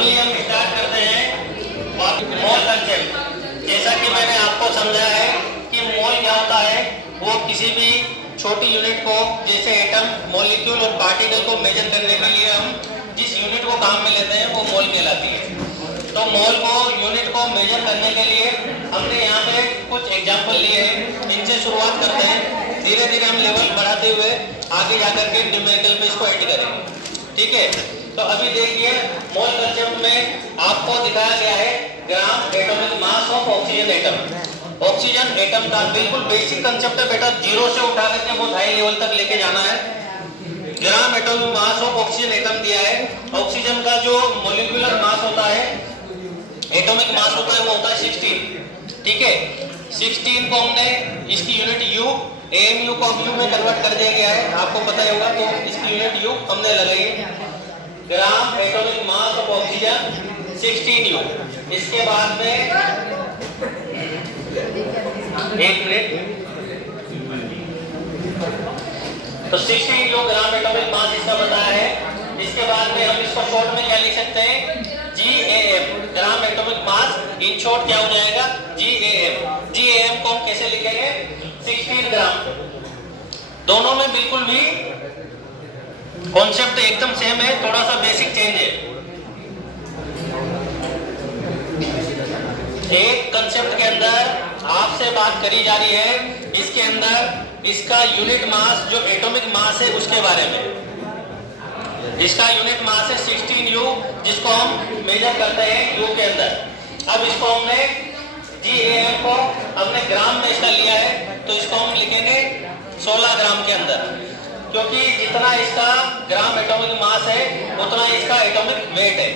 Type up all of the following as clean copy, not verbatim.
अभी हम स्टार्ट करते हैं मोल कंसेप्ट। जैसा कि मैंने आपको समझाया है कि मोल क्या होता है, वो किसी भी छोटी यूनिट को जैसे एटम, मॉलिक्यूल और पार्टिकल को मेजर करने के लिए हम जिस यूनिट को काम में लेते हैं वो मोल कहलाती है। तो मोल को यूनिट को मेजर करने के लिए हमने यहाँ पे कुछ एग्जाम्पल लिए हैं, इनसे शुरुआत करते हैं। धीरे धीरे हम लेवल बढ़ाते हुए आगे जाकर के न्यूमेरिकल में इसको ऐड करेंगे, ठीक है। तो अभी देखिए मोल कंसेप्ट में आपको दिखाया गया है gram atomic mass of oxygen atom. Oxygen atom का बिल्कुल बेसिक कंसेप्ट है बेटा, जीरो से उठा करके बहुत हाई लेवल तक लेके जाना है। Gram atomic mass of oxygen atom दिया है। ऑक्सीजन का जो मॉलिक्यूलर मास होता है, एटॉमिक मास होता है, वो होता है 16, ठीक है। 16 को हमने इसकी यूनिट यू, एएमयू को यू में कन्वर्ट कर दिया गया है, आपको पता ही होगा। तो इसकी यूनिट यू हमने लगाई है। Gram atomic mass of oxygen 16 you. इसके बाद में एक मिनट, तो 16 यू ग्राम एटॉमिक मास इसका बताया है। इसके बाद में हम इसको शॉर्ट में क्या लिख सकते हैं, GAM, gram atomic mass in short क्या हो जाएगा, GAM। GAM को हम कैसे लिखेंगे, 16 ग्राम। दोनों में बिल्कुल भी कॉन्सेप्ट एकदम सेम है, थोड़ा सा बेसिक चेंज है। एक कंसेप्ट के अंदर आपसे बात करी जा रही है, इसके अंदर इसका यूनिट मास जो एटॉमिक मास है उसके बारे में। इसका यूनिट मास है 16 U, जिसको हम मेजर करते हैं U के अंदर। अब इसको हमने GAM को हमने ग्राम में इसका लिया है, तो इसको हम लिखेंगे 16 ग्राम के अंदर, क्योंकि जितना इसका ग्राम एटॉमिक मास है उतना इसका एटॉमिक वेट है।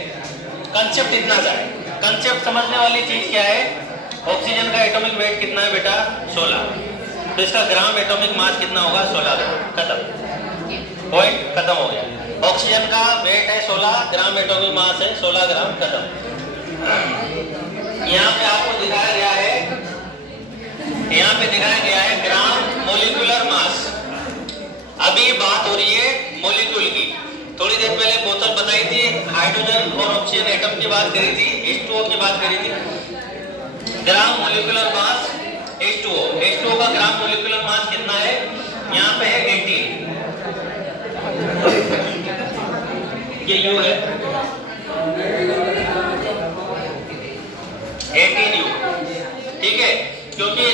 कंसेप्ट इतना सा है। कंसेप्ट समझने वाली चीज क्या है, ऑक्सीजन का एटॉमिक वेट कितना है बेटा, 16, तो इसका ग्राम एटॉमिक मास कितना होगा, 16 ग्राम। खत्म, पॉइंट खत्म हो गया। ऑक्सीजन का वेट है 16, ग्राम एटॉमिक मास है 16 ग्राम, खत्म। यहाँ पे आपको दिखाया गया है, यहाँ पे दिखाया गया है ग्राम मॉलिक्यूलर मास। अभी बात हो रही है मॉलिक्यूल की। थोड़ी देर पहले बोतल बताई थी, हाइड्रोजन और ऑक्सीजन एटम की बात करी थी, H2O की बात करी थी। Gram molecular mass H2O, H2O का ग्राम मॉलिक्यूलर मास कितना है, यहाँ पे है 18, ये U है 18U, ठीक है। क्योंकि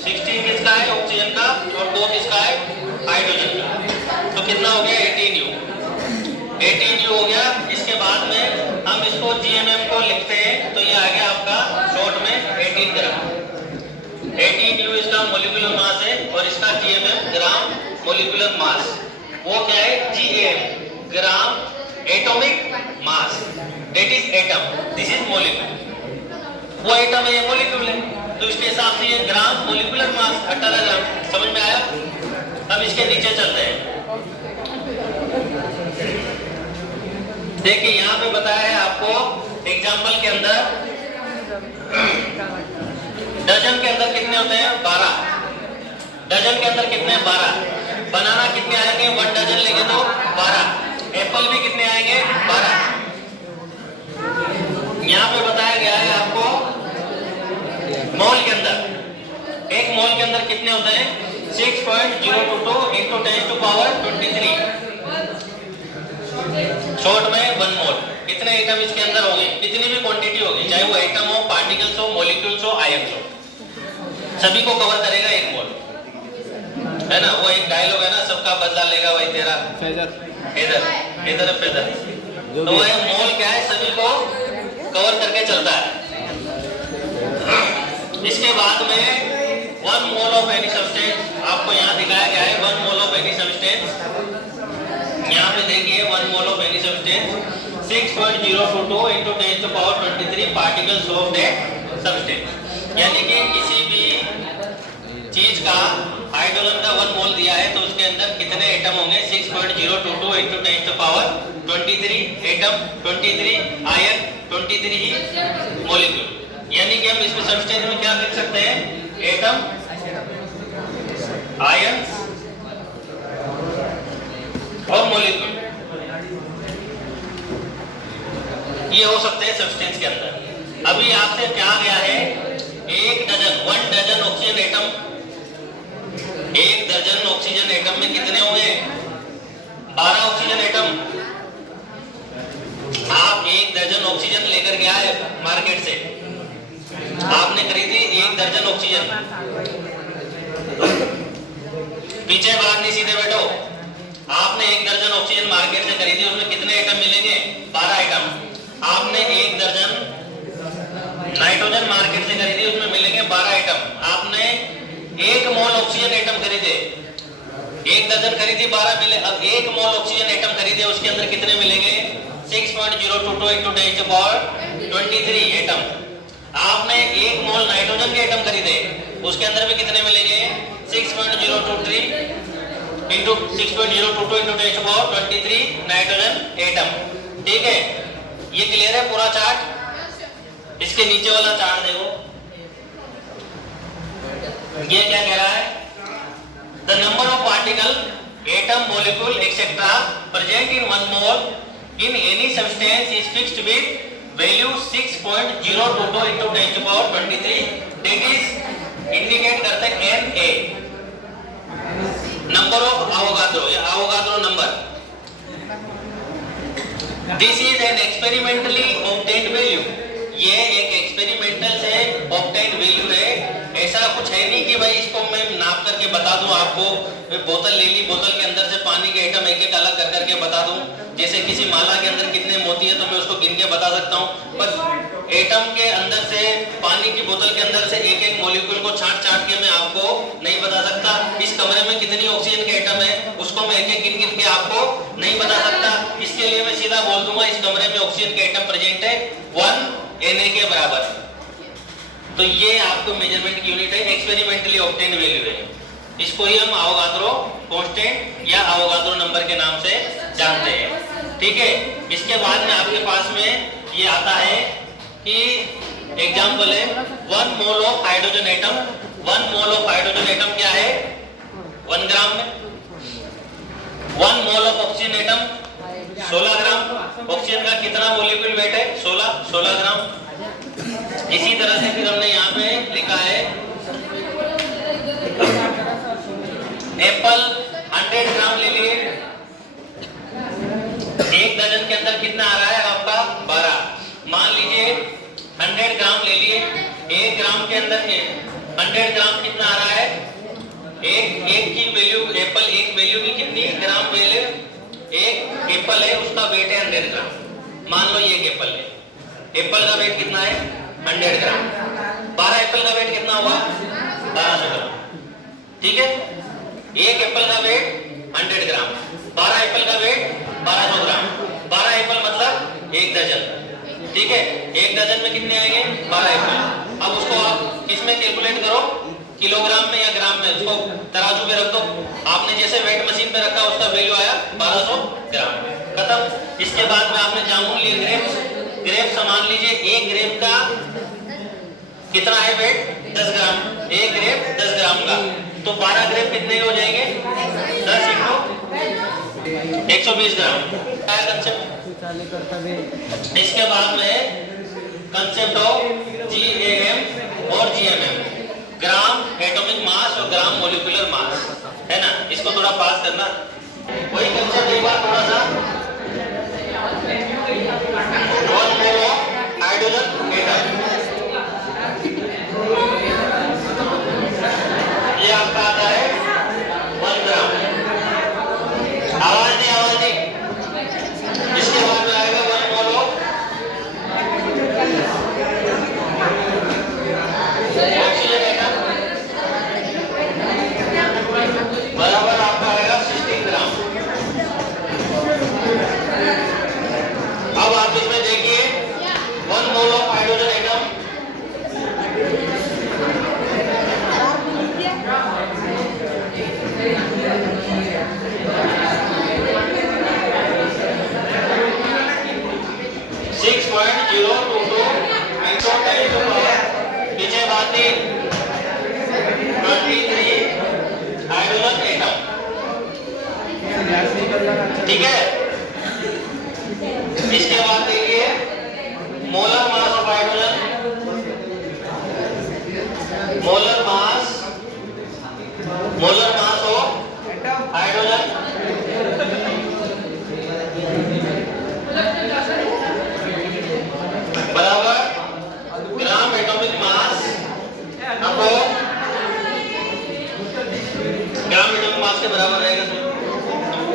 16 किसका है, ऑक्सीजन का, और 2 किसका है, हाइड्रोजन का। तो कितना हो गया, 18U। 18U हो गया। इसके बाद में हम इसको GMM को लिखते हैं, तो ये आ गया आपका शॉर्ट में 18 ग्राम। 18U इसका मॉलिक्यूलर मास है, और इसका GMM ग्राम मॉलिक्यूलर मास, वो क्या है, GAM, gram atomic mass, that is atom, this is molecule. वो एटम है, ये मॉलिक्यूल है, तो इसके हिसाब से ये ग्राम मॉलिक्यूलर मास 18 ग्राम। समझ में आया। अब इसके नीचे चलते हैं। देखिए यहाँ पे बताया है आपको एग्जाम्पल के अंदर, डजन के अंदर कितने होते हैं, 12। डजन के अंदर कितने, 12। बनाना कितने आएंगे, 1 डजन लेंगे तो 12। एप्पल भी कितने आएंगे, 12। यहाँ पे बताया गया है आपको मोल के अंदर, एक मोल के अंदर कितने होते हैं, 6.022 × 10⁻23। शॉर्ट में 1 मोल। कितने एटम इसके अंदर होंगे, कितनी भी क्वांटिटी होगी, चाहे वो एटम हो, पार्टिकल्स हो, मॉलिक्यूल्स हो, आयन्स हो, सभी को कवर करेगा 1 मोल, है ना। वो एक डायलॉग है ना, सबका बदला लेगा वही तेरा फेदर, इधर फेदर। तो वो मोल क्या है, सभी को कवर करके चलता है। इसके बाद में 1 मोल ऑफ एनी सब्सटेंस आपको यहाँ दिखाया गया है। 1 मोल ऑफ एनी सब्सटेंस, यहाँ पे देखिए 1 mole of any substance 6.022 × 10⁻23 particles of that substance. यानी कि किसी भी चीज का हाइड्रोजन का 1 मोल दिया है, तो उसके अंदर कितने एटम होंगे, 6.022 × 10⁻23 एटम, 23 आयन, 23 ही मॉलिक्यूल। यानी कि हम इसमें सब्सटेंस में क्या लिख सकते हैं, एटम, आयन और मॉलिक्यूल। ये हो सकते हैं सब्सटेंस के अंदर। अभी आपसे क्या गया है, 1 डजन ऑक्सीजन एटम, 1 दर्जन ऑक्सीजन एटम में कितने होंगे, 12 ऑक्सीजन एटम। आप 1 दर्जन ऑक्सीजन लेकर गया है मार्केट से, आपने खरीदी 1 दर्जन ऑक्सीजन। पीछे बाहर नहीं, सीधे बैठो। आपने 1 दर्जन ऑक्सीजन मार्केट से खरीदी, उसमें कितने एटम मिलेंगे, 12 एटम। आपने 1 दर्जन नाइट्रोजन मार्केट से खरीदी, उसमें मिलेंगे 12 एटम। आपने 1 मोल ऑक्सीजन एटम खरीदे, 1 दर्जन खरीदी, 12 मिले। अब 1 मोल ऑक्सीजन एटम खरीदे, उसके अंदर कितने मिलेंगे, 6.022 into 10 to the power 23 atom. आपने 1 मोल नाइट्रोजन के एटम खरीदे, उसके अंदर भी कितने मिलेंगे, 6.023 into 6.022 into 10 to the power 23 nitrogen atom. ठीक है, ये क्लियर है पूरा चार्ट। इसके नीचे वाला चार्ट देखो, ये क्या कह रहा है, the number of particle, atom, molecule etcetera present in 1 mole in any substance is fixed with value 6.022 into 10 to the power 23, that is indicate करते हैं Na, number of Avogadro, या Avogadro number। This is an experimentally obtained value, ये एक experimental से obtained value है। ऐसा कुछ है नहीं कि भाई इसको मैं नाप करके बता दूं आपको, मैं बोतल ले ली, बोतल के अंदर से पानी के एटम एक एक अलग कर करके बता दूं। जैसे किसी माला के अंदर कितने मोती है तो मैं उसको गिन के बता सकता हूं, पर एटम के अंदर से, पानी की बोतल के अंदर से एक एक मॉलिक्यूल को छांट छांट के मैं आपको नहीं बता सकता। इस कमरे में कितनी ऑक्सीजन के एटम है उसको मैं एक एक गिन गिन के आपको नहीं बता सकता। इसके लिए मैं सीधा बोल दूंगा इस कमरे में ऑक्सीजन के एटम प्रेजेंट है 1 Na के बराबर। तो ये आपको मेजरमेंट की यूनिट है, एक्सपेरिमेंटली ऑब्टेन वैल्यू है। इसको ही हम अवोगाद्रो कांस्टेंट या अवोगाद्रो नंबर के नाम से जानते हैं। ठीक है, इसके बाद में आपके पास में ये आता है कि एग्जांपल है 1 mole of hydrogen atom. 1 mole of hydrogen atom क्या है, 1 ग्राम में। 1 mole of oxygen atom 16 gram. Oxygen का कितना मोलिक्यूल वेट है, 16 ग्राम। इसी तरह से फिर हमने यहाँ पे लिखा है एप्पल 100 ग्राम ले लिए, 1 दर्जन के अंदर कितना आ रहा है आपका, 12। मान लीजिए 100 ग्राम ले लिए, 1 ग्राम के अंदर 100 ग्राम कितना आ रहा है, एक की वैल्यू, एप्पल एक वैल्यू की कितनी ग्राम वैल्यू, एक एप्पल है उसका वेट है 100 ग्राम। मान लो ये एक एप्पल है, एप्पल का वेट कितना है 100 ग्राम। 12 एप्पल का वेट कितना हुआ, 1200 ग्राम। ठीक है, एक एप्पल का वेट 100 ग्राम, 12 एप्पल का वेट 1200 ग्राम। 12 एप्पल मतलब 1 दर्जन। ठीक है, 1 दर्जन में कितने आएंगे, 12 एप्पल। अब उसको आप किसमें कैलकुलेट करो, किलोग्राम में या ग्राम में। उसको तराजू पे रख दो, आपने जैसे वेट मशीन पे रखा उसका वैल्यू आया 1200 ग्राम, खत्म। इसके बाद में आपने जामुन लिए, ग्रेप्स मान लीजिए 1 ग्रेप का कितना है वेट, 10 ग्राम। 1 ग्रेप 10 ग्राम का, तो 12 ग्रेप कितने हो जाएंगे, 10 × 120 ग्राम। इसके बाद में कंसेप्ट ऑफ GAM और GMM, ग्राम एटॉमिक मास और ग्राम मॉलिक्यूलर मास, है ना। इसको थोड़ा पास करना, वही कंसेप्ट एक बार थोड़ा सा। 1 मोल ऑफ हाइड्रोजन एटम, ये आपका आता है 1 ग्राम। आवाज नहीं। इसके बाद में आएगा 1 मोल ऑफ ऑक्सीजन एटम, बराबर आपका आएगा 16 ग्राम। अब आप इसमें देखिए 1 मोल ऑफ हाइड्रोजन एटम, पीछे बात थी 23 हाइड्रोजन एटम। ठीक है, इसके बाद देखिए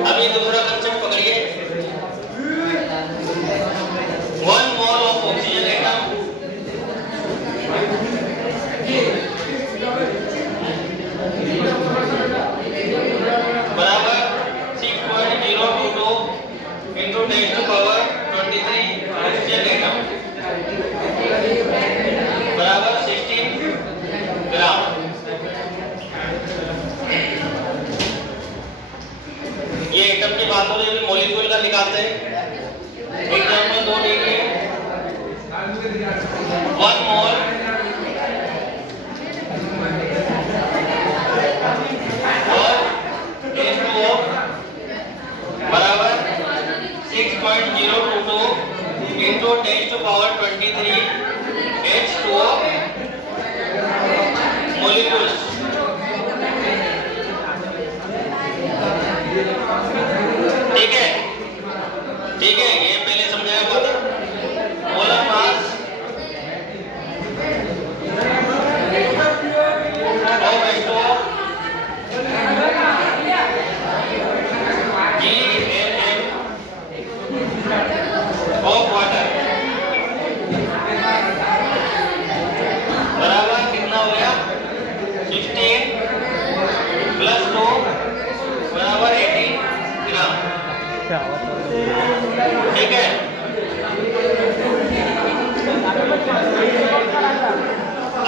अभी दूसरा कंसेप्ट पकड़िए। 1 मोल ऑफ ऑक्सीजन एटम बराबर 6.022 into 10 to power 23 oxygen atom बराबर 16 ग्राम। ये एटम की बात हो रही है, मॉलिक्यूल का निकालते हैं। एग्जांपल 2 देखिए। 1 मोल और H2O बराबर 6.022 into 10 to power 23 H2O molecules। ठीक है, ठीक है, ये पहले समझाया हुआ था। Molar mass of H2O GMM of water बराबर कितना हो गया? 16 प्लस 2 बराबर 18 ग्राम। ठीक है,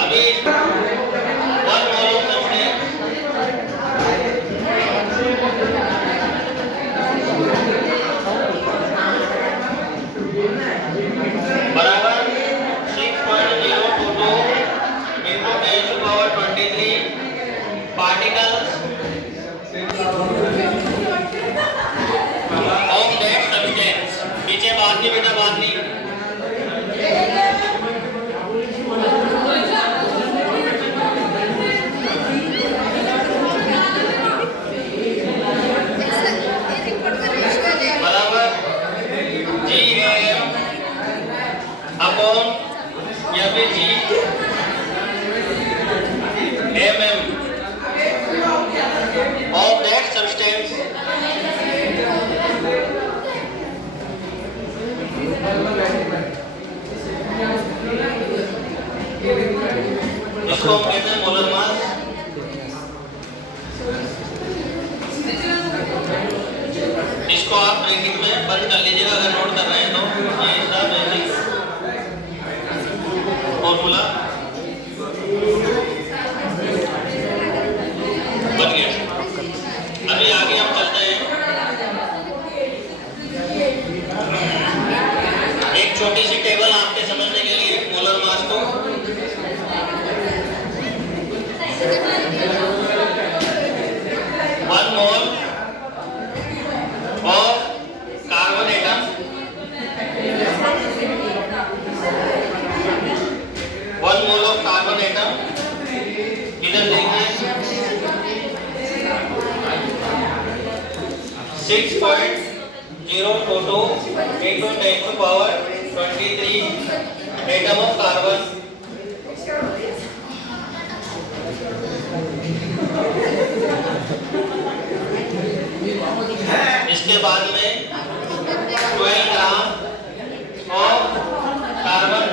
अभी 1 मोल ऑफ सब्सटेंस बराबर 6.022 into 10 to power 23 particles of that substance। पीछे बात नहीं बेटा, बात नहीं। बराबर GAM अपॉन या फिर GMM of that substance इसको हम कहते हैं मोलर मास। इसको आप ब्रैकेट में बंद कर लीजिएगा अगर नोट कर रहे हैं तो। ये इसका बेसिक फॉर्मूला बन गया। अभी आगे हम चलते हैं। एक छोटी सी टेबल आपके समझने के लिए मोलर मास को। 1 mole of carbon atom 1 mole of carbon atom इधर देखिए 6.022 into 10 to power 23 atom of carbon इसके बाद में 12 ग्राम ऑफ कार्बन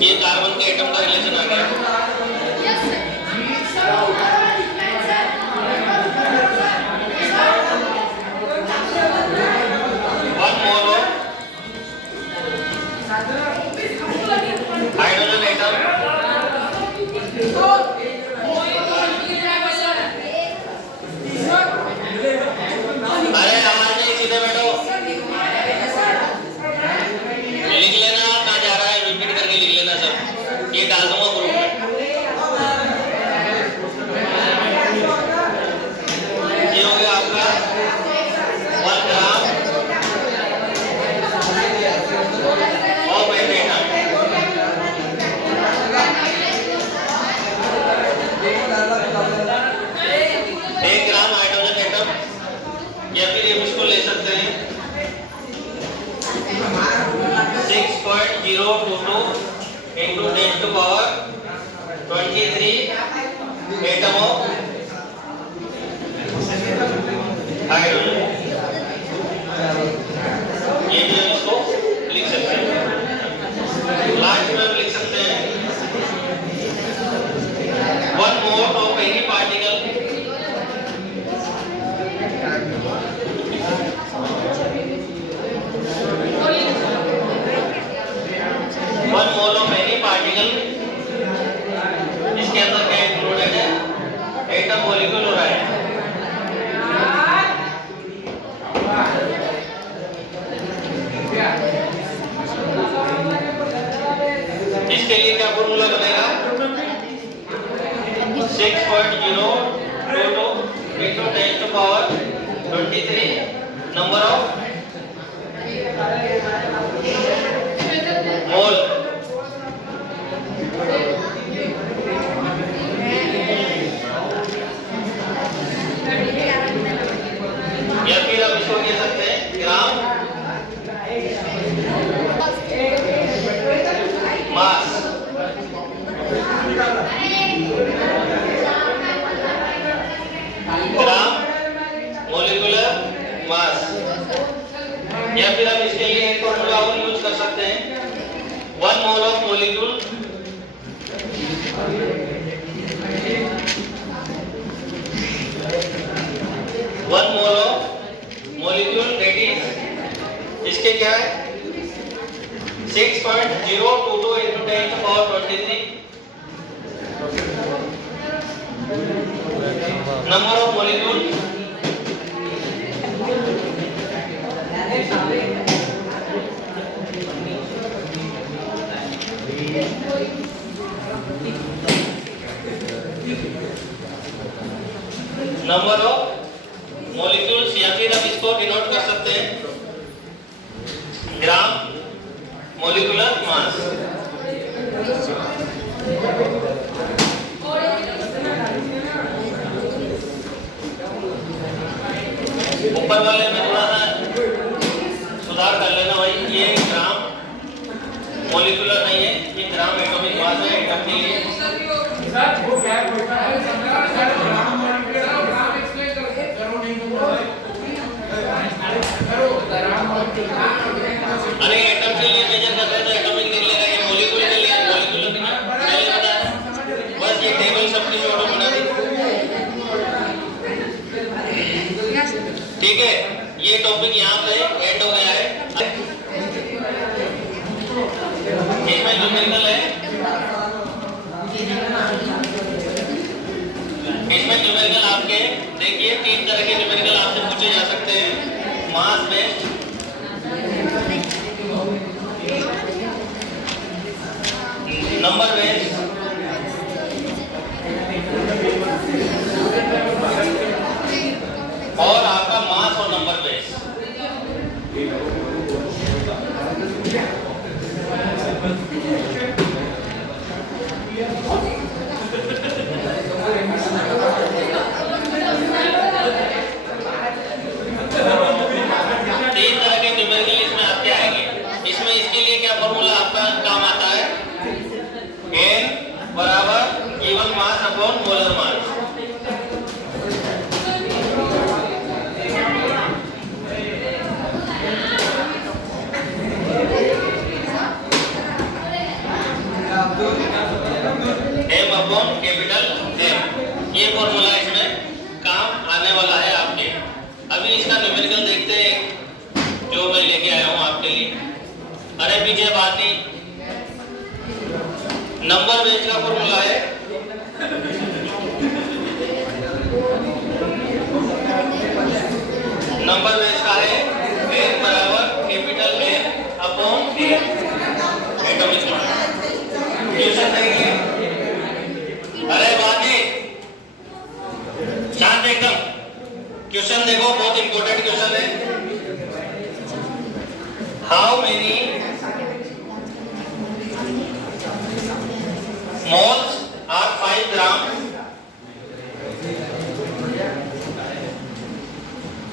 ये कार्बन के एटम का रिलेशन आ गया। 6.022 into 10 to power 23 atom of hydrogen. ये भी हम इसको लिख सकते हैं। लास्ट में हम लिख सकते हैं 1 mole of any particle 1 mole of any particle, इसके अंदर क्या इंक्लूडेड है? एटम, मॉलिक्यूल और आयन। इसके लिए क्या फॉर्मूला बनेगा? 6.022 into 10 to power 23 number of mole. या फिर हम इसको कह सकते हैं ग्राम मास। Gram molecular mass. या फिर हम इसके लिए एक फॉर्मूला और यूज कर सकते हैं 1 mole of molecule 1 mole of molecule that is, इसके क्या है 6.022 into 10 to power 23 number of molecule number of molecules. या फिर हम इसको डिनोट कर सकते हैं ग्राम मोलिकुलर मास। ऊपर वाले में थोड़ा सा सुधार कर लेना भाई, ये ग्राम मोलिकुलर नहीं है, ये ग्राम एटॉमिक मास है। एटम के लिए अरे एटम के लिए मेजर कर रहे तो एटॉमिक लिख लेगा, ये मॉलिक्यूल के लिए मॉलिक्यूलर नहीं पहले बता, बस ये टेबल सबकी फोटो बना दी। ठीक है, ये टॉपिक यहाँ पे एंड हो गया है। इसमें न्यूमेरिकल है, इसमें न्यूमेरिकल आपके देखिए 3 तरह के न्यूमेरिकल आपसे पूछे जा सकते हैं। मास बेस्ड, नंबर बेस्ड और आपका मास और number based. Molar mass. M upon capital M, ये फॉर्मूला इसमें काम आने वाला है आपके। अभी इसका न्यूमेरिकल देखते हैं जो मैं लेके आया हूँ आपके लिए। अरे पीछे बात नहीं, नंबर बेस का फॉर्मूला है नंबर बेस का है n बराबर capital N upon A atomic mass. Question देखिए, अरे बाकी शांत एकदम, क्वेश्चन देखो, बहुत इंपॉर्टेंट क्वेश्चन है। How many moles are 5 grams?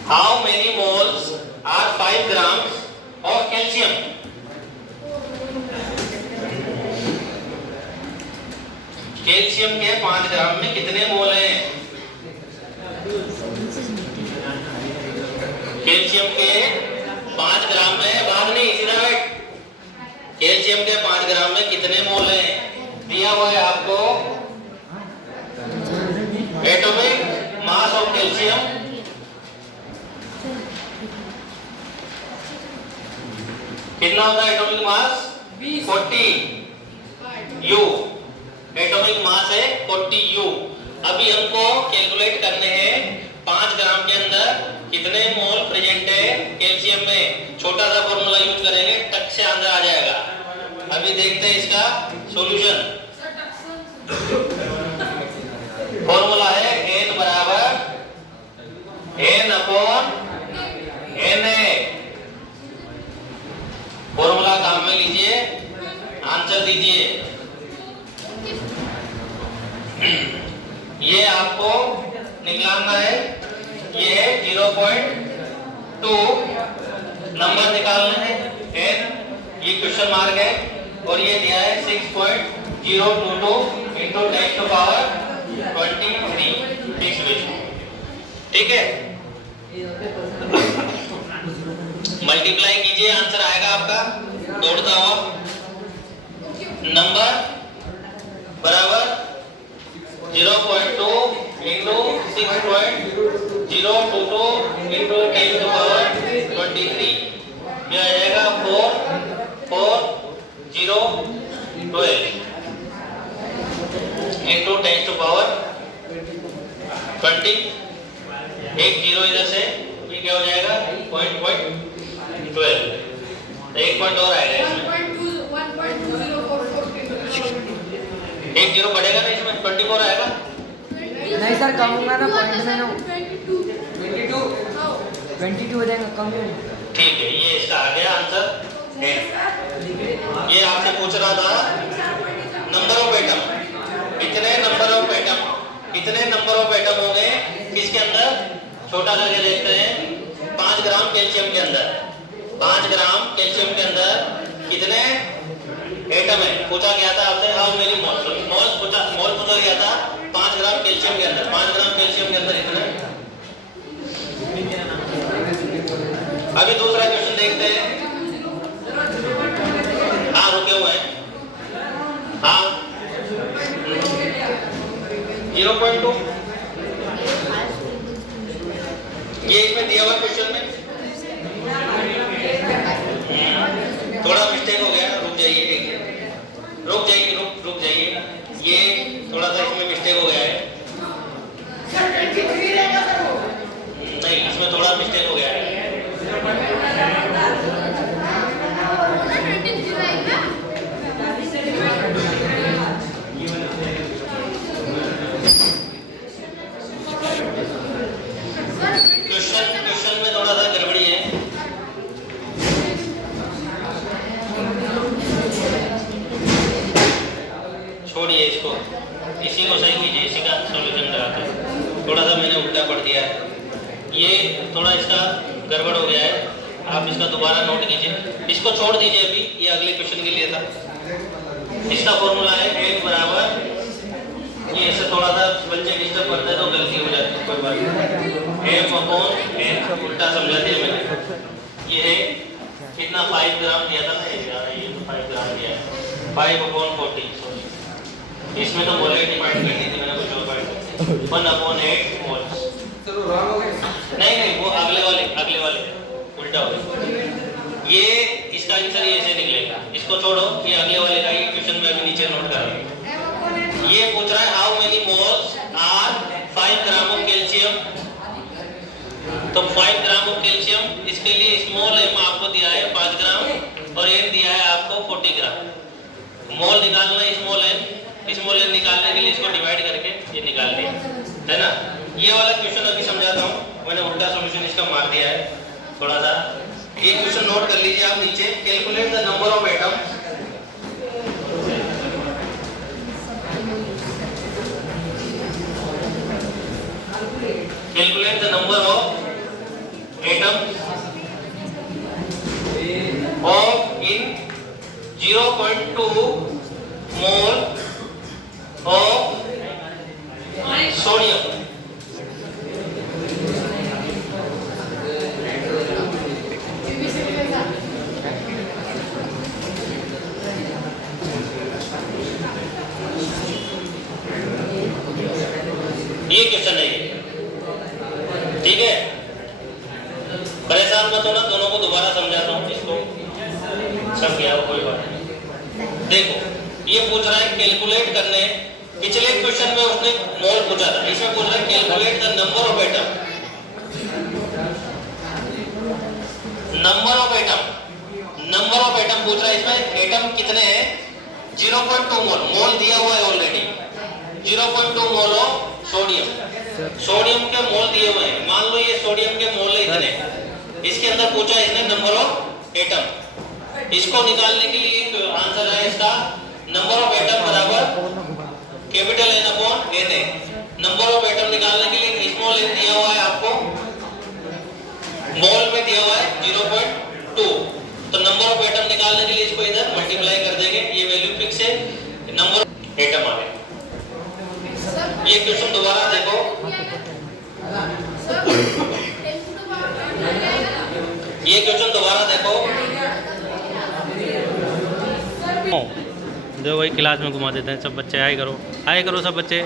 How many moles are 5 grams of calcium? Calcium के 5 ग्राम में कितने मोल हैं? कैल्शियम के 5 ग्राम में, भाग नहीं, सीधा बैठ। कैल्शियम के 5 ग्राम में कितने मोल हैं? दिया हुआ है आपको एटॉमिक मास ऑफ कैल्शियम। कितना होता है atomic mass? 40 U। Atomic mass है 40 U। अभी हमको कैलकुलेट करने हैं 5 ग्राम के अंदर कितने मोल प्रेजेंट है कैल्शियम में। छोटा सा फॉर्मूला यूज करेंगे, टक से आंसर आ जाएगा। अभी देखते हैं इसका सॉल्यूशन। फॉर्मूला है N बराबर N/Na। फॉर्मूला काम में लीजिए, आंसर दीजिए। ये आपको निकालना है, ये है 0.2 नंबर निकालना है n, ये क्वेश्चन मार्क है, और ये दिया है 6.022 into 10⁻23 ठीक है। मल्टीप्लाई कीजिए, आंसर आएगा आपका दौड़ता हुआ। नंबर बराबर 0.2 into 6.022 into 10⁻23, ये आ जाएगा 44012 into 10⁻20। एक जीरो इधर से, ये क्या हो जाएगा 0.12, 1 पॉइंट और आएगा इसमें। 1 जीरो बढ़ेगा ना इसमें, 24 आएगा। नहीं सर, कम होगा ना पॉइंट में ना, 22 हो जाएगा, कम होगा। ठीक है, ये इसका आ गया आंसर है। ये आपसे पूछ रहा था नंबर ऑफ एटम, कितने नंबर ऑफ एटम, कितने नंबर ऑफ एटम हो गए किसके अंदर। छोटा करके देखते हैं, 5 ग्राम कैल्शियम के अंदर, 5 ग्राम कैल्शियम के अंदर कितने एटम है पूछा गया था आपसे। हाउ मेनी मोल पूछा गया था 5 ग्राम कैल्शियम के अंदर। 5 ग्राम कैल्शियम के अंदर इतने। अभी दूसरा क्वेश्चन देखते हैं। हाँ, रुके हुए हैं। हाँ, 0.2 ये इसमें दिया हुआ क्वेश्चन में थोड़ा मिस्टेक हो गया। रुक जाइए, रुक जाइए, ये थोड़ा सा इसमें मिस्टेक हो गया है। नहीं, इसमें थोड़ा मिस्टेक हो गया है। क्वेश्चन में थोड़ा सा गड़बड़ी है। छोड़िए इसको, इसी को सही कीजिए, इसी का सॉल्यूशन कराते हैं। थोड़ा सा मैंने उल्टा पढ़ दिया है, ये थोड़ा इसका गड़बड़ हो गया है। आप इसका दोबारा नोट कीजिए, इसको छोड़ दीजिए अभी, ये अगले क्वेश्चन के लिए था। इसका फॉर्मूला है n बराबर, ये इससे थोड़ा सा बच्चे डिस्टर्ब करते हैं तो गलती हो जाती है, कोई बात नहीं। m/n उल्टा समझा दिया मैंने। ये है कितना, 5 ग्राम दिया था ना, ये 5 ग्राम दिया है, 5/40। इसमें तो मोलेट डिवाइड करनी थी मैंने, कुछ और बात 1/8 मोल्स। नहीं, वो अगले वाले उल्टा हो गया। ये इसका आंसर ये ऐसे निकलेगा, इसको छोड़ो, ये अगले वाले का, ये क्वेश्चन में अभी नीचे नोट करो। ये पूछ रहा है how many moles are 5 gram of calcium. तो 5 ग्राम ऑफ कैल्शियम, इसके लिए स्मॉल m आपको दिया है 5 ग्राम और n दिया है आपको 40 ग्राम। मोल निकालना है स्मॉल n निकालने के लिए इसको डिवाइड करके ये निकाल दिया है ना। ये वाला क्वेश्चन अभी समझाता हूँ, मैंने उल्टा सॉल्यूशन इसका मार दिया है थोड़ा सा। ये क्वेश्चन नोट कर लीजिए आप नीचे। Calculate the number of atom, calculate the number of atoms of in 0.2 mole of सब गया कोई बात नहीं। देखो ये पूछ रहा है कैलकुलेट करने, पिछले क्वेश्चन में उसने मोल पूछा था, इसमें पूछ रहा है calculate the number of atom. Number of atom पूछ रहा है, इसमें एटम कितने हैं? 0.2 मोल, मोल दिया हुआ है already. 0.2 mole of sodium, sodium के मोल दिए हुए हैं। मान लो ये सोडियम के मोल है इतने, इसके अंदर पूछा इसने नंबर ऑफ एटम। इसको निकालने के लिए आंसर है इसका नंबर ऑफ एटम बराबर capital N upon Na। Number of atom निकालने के लिए स्मॉल n दिया हुआ है आपको, मोल में दिया हुआ है 0.2, तो नंबर ऑफ एटम निकालने के लिए इसको इधर मल्टीप्लाई कर देंगे, ये वैल्यू फिक्स है, नंबर ऑफ एटम आ गया। ये क्वेश्चन दोबारा देखो, ये क्वेश्चन दोबारा देखो। जो वही क्लास में घुमा देते हैं सब बच्चे। आए करो सब बच्चे।